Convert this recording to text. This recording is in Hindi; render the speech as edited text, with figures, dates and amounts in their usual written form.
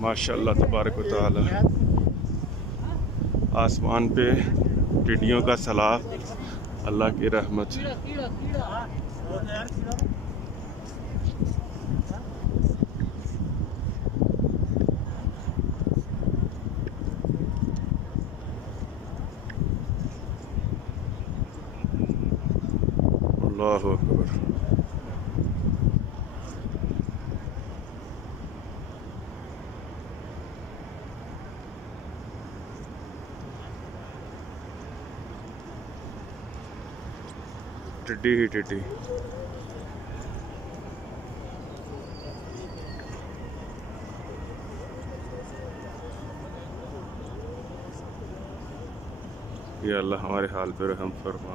माशाअल्लाह तबारक व तआला। आसमान पे टिड्डियों का सैलाब, अल्लाह की रहमत। अल्लाहु अकबर। टिड्डी ही टिड्डी। या अल्लाह हमारे हाल पे रहम फरमा।